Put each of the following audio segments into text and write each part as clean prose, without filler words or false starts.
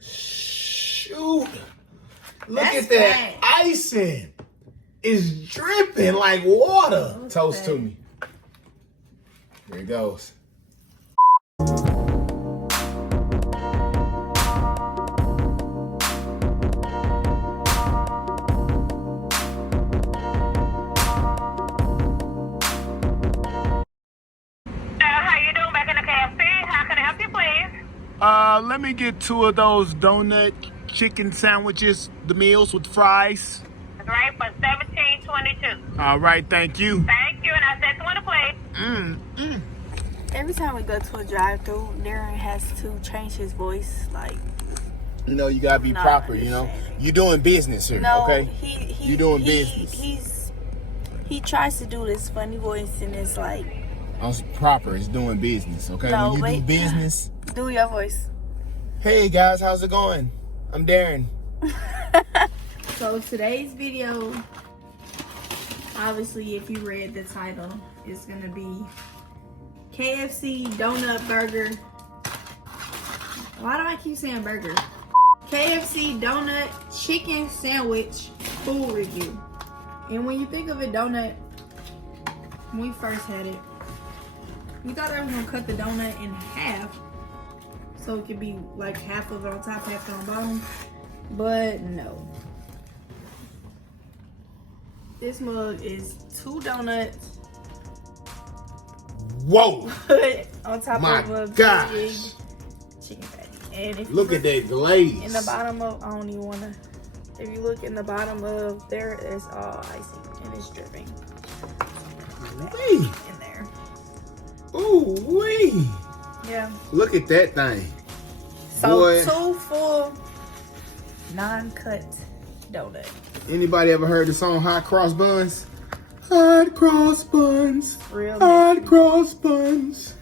Shoot. Look That's at that bad. icing. It's dripping like water. Okay. Toast to me. Here it goes. How you doing back in the KFC? How can I help you, please? Let me get 2 of those donut chicken sandwiches, the meals with fries. Right, for $17.22. All right, thank you. Thank you, and I said 20, please. Every time we go to a drive-through, Darren has to change his voice. Like, You know, you gotta be Not proper, you know. understanding. You doing business here, no, okay? he You doing business. He tries to do this funny voice, and it's like, I'm proper, it's doing business, okay? No, when you wait. do business. do your voice. Hey guys, how's it going? I'm Darren. So today's video, obviously, if you read the title, is gonna be KFC donut burger. Why do I keep saying burger? KFC donut chicken sandwich food review. And when you think of a donut, when we first had it, we thought they were gonna cut the donut in half, so it could be like half of it on top, half on the bottom. But no. This mug is 2 donuts Whoa! put on top My of a gosh. big chicken patty. And if you Look at that glaze. in the bottom of, I don't even wanna, if you look in the bottom of there, it's all icing and it's dripping Wee. in there. Ooh wee! Yeah. Look at that thing. So Boy. 2 full non-cut donuts. Anybody ever heard the song Hot Cross Buns? Hot Cross Buns. Real Hot messy. Cross Buns.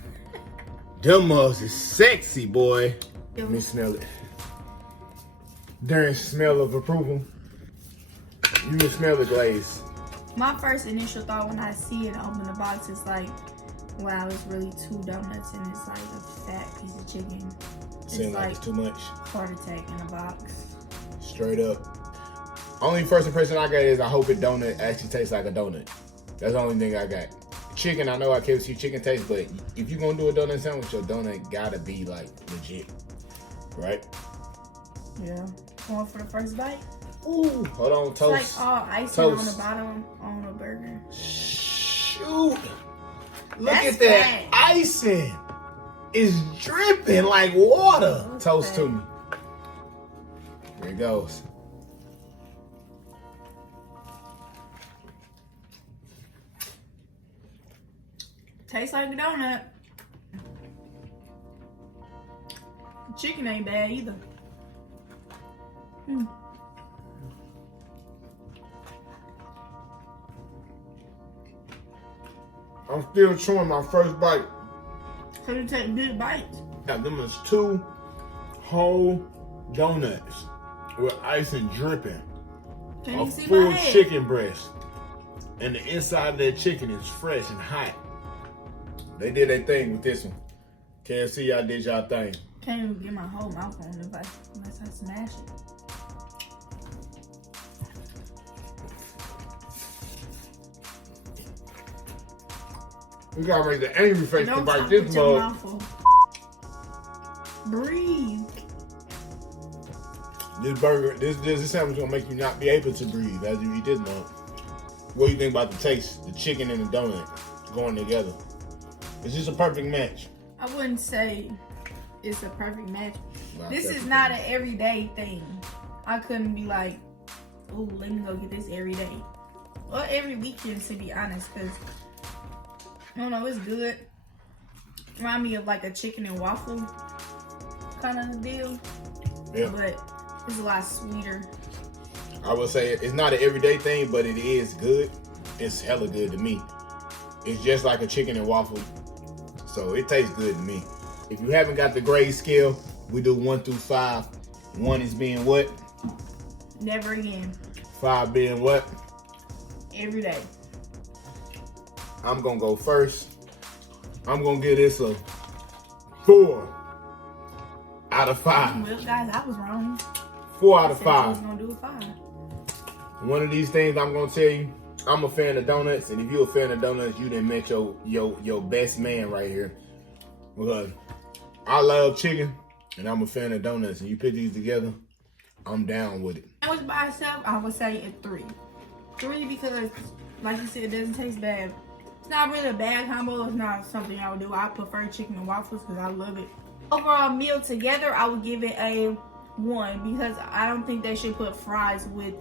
Them mugs is sexy, boy. Let me smell it. Darren's smell of approval. You can smell the glaze. My first initial thought when I see it open the box is like, wow, it's really 2 donuts and it's like a fat piece of chicken. Seems like it's too much. Heart attack in a box. Straight up. Only first impression I got is I hope it donut actually tastes like a donut. That's the only thing I got. Chicken, I know how KFC chicken tastes, but if you're gonna do a donut sandwich, your donut gotta be like legit. Right? Yeah. Going for the first bite. Ooh, hold on, It's toast. like all icing Toast. on the bottom on a burger. Shoot. Look That's at that bad. icing. It's dripping like water. Okay. Toast to me. Here it goes. Tastes like a donut. Chicken ain't bad either. I'm still chewing my first bite. So you take big bites. Now, them is 2 whole donuts with icing dripping. Can A you see full my head? chicken breast. And the inside of that chicken is fresh and hot. They did their thing with this one. KFC, y'all did y'all thing. Can't even get my whole mouth on it unless I smash it. We gotta make the angry face to Don't bite talk this with your mug. mouth full. Breathe. This burger, this sandwich gonna make you not be able to breathe as you eat this mug. What do you think about the taste? The chicken and the donut going together. It's just a perfect match. I wouldn't say it's a perfect match. Wow, This that's is the not thing. an everyday thing. I couldn't be like, oh, let me go get this every day. Or every weekend, to be honest, because, I don't know, it's good. Remind me of like a chicken and waffle kind of deal. Yeah. But it's a lot sweeter. I would say it's not an everyday thing, but it is good. It's hella good to me. It's just like a chicken and waffle, so it tastes good to me. If you haven't got the grade scale, we do 1 through 5. 1 is being what? Never again. 5 being what? Every day. I'm gonna go first. I'm gonna give this a 4 out of 5. Well, guys, I was wrong. 4 out of I said I was 5. gonna do a 5. One of these things I'm gonna tell you, I'm a fan of donuts, and if you're a fan of donuts, you done met your best man right here. Because I love chicken, and I'm a fan of donuts, and you put these together, I'm down with it. Sandwich by itself, I would say a 3. 3 because, like you said, it doesn't taste bad. It's not really a bad combo. It's not something I would do. I prefer chicken and waffles because I love it. Overall meal together, I would give it a 1 because I don't think they should put fries with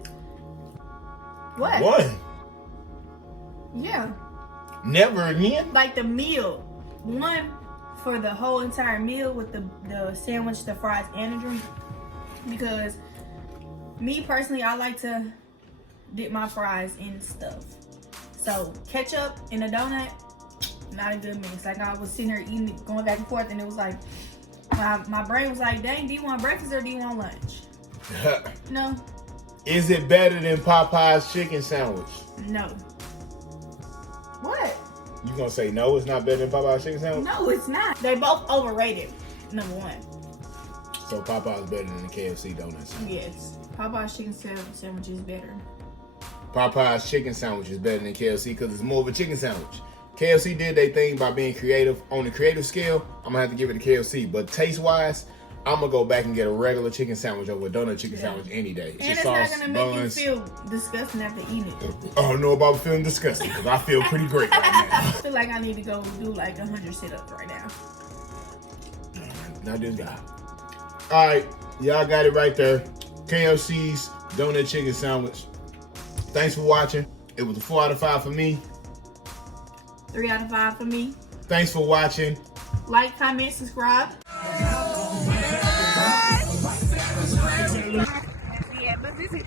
what? 1. Yeah, Never again. like the meal. 1 for the whole entire meal with the sandwich, the fries, and the drink. Because me personally, I like to dip my fries in stuff. So ketchup in a donut, not a good mix. Like I was sitting here eating it, going back and forth, and it was like my brain was like, dang, do you want breakfast or do you want lunch? No. Is it better than Popeye's chicken sandwich? No. What? You gonna say no, it's not better than Popeye's chicken sandwich? No, it's not. They both overrated. Number 1. So Popeye's better than the KFC donuts. Yes. Popeye's chicken sandwich is better. Popeye's chicken sandwich is better than KFC because it's more of a chicken sandwich. KFC did their thing by being creative. On the creative scale, I'm gonna have to give it to KFC. But taste-wise, I'm gonna go back and get a regular chicken sandwich over a donut chicken sandwich any day. And it's not gonna make you feel disgusting after eating it. I don't know about feeling disgusting because I feel pretty great right I feel like I need to go do like 100 sit-ups right now. now. Not this guy. All right, y'all got it right there. KFC's donut chicken sandwich. Thanks for watching. It was a 4 out of 5 for me. 3 out of 5 for me. Thanks for watching. Like, comment, subscribe. Yeah, but this is